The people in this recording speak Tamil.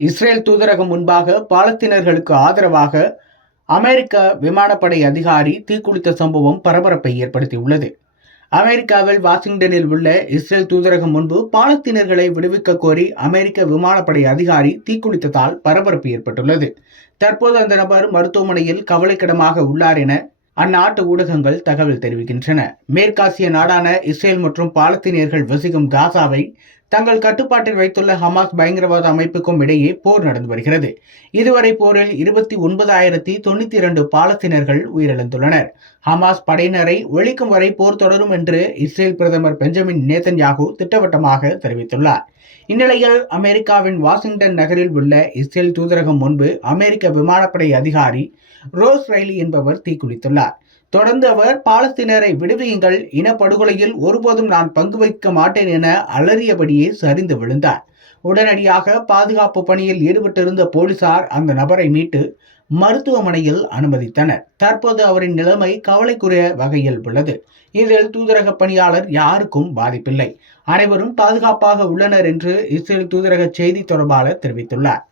இஸ்ரேல் தூதரகம் முன்பாக பாலஸ்தீனர்களுக்கு ஆதரவாக அமெரிக்க விமானப்படை அதிகாரி தீக்குளித்த சம்பவம் பரபரப்பை ஏற்படுத்தியுள்ளது. அமெரிக்காவில் வாஷிங்டனில் உள்ள இஸ்ரேல் தூதரகம் முன்பு பாலஸ்தீனர்களை விடுவிக்க கோரி அமெரிக்க விமானப்படை அதிகாரி தீக்குளித்ததால் பரபரப்பு ஏற்பட்டுள்ளது. தற்போது அந்த நபர் மருத்துவமனையில் கவலைக்கிடமாக உள்ளார் என அந்நாட்டு ஊடகங்கள் தகவல் தெரிவிக்கின்றன. மேற்காசிய நாடான இஸ்ரேல் மற்றும் பாலஸ்தீனியர்கள் வசிக்கும் காசாவை தங்கள் கட்டுப்பாட்டில் வைத்துள்ள ஹமாஸ் பயங்கரவாத அமைப்புக்கும் இடையே போர் நடந்து வருகிறது. இதுவரை போரில் இருபத்தி ஒன்பதாயிரத்தி தொண்ணூத்தி இரண்டு பாலஸ்தீனர்கள் உயிரிழந்துள்ளனர். ஹமாஸ் படையினரை ஒழிக்கும் வரை போர் தொடரும் என்று இஸ்ரேல் பிரதமர் பெஞ்சமின் நேதன்யாகு திட்டவட்டமாக தெரிவித்துள்ளார். இந்நிலையில் அமெரிக்காவின் வாஷிங்டன் நகரில் உள்ள இஸ்ரேல் தூதரகம் முன்பு அமெரிக்க விமானப்படை அதிகாரி ரோஸ் ரைலி என்பவர் தீக்குளித்துள்ளார். தொடர்ந்து அவர் பாலஸ்தீனரை விடுவியுங்கள். இனப்படுகொலையில் ஒருபோதும் நான் பங்கு வைக்க மாட்டேன் என அலறியபடியே சரிந்து விழுந்தார். உடனடியாக பாதுகாப்பு பணியில் ஈடுபட்டிருந்த போலீசார் அந்த நபரை மீட்டு மருத்துவமனையில் அனுமதித்தனர். தற்போது அவரின் நிலைமை கவலைக்குரிய வகையில் உள்ளது. இதில் தூதரக பணியாளர் யாருக்கும் பாதிப்பில்லை. அனைவரும் பாதுகாப்பாக உள்ளனர் என்று இஸ்ரேல் தூதரக செய்தி தொடர்பாளர் தெரிவித்துள்ளார்.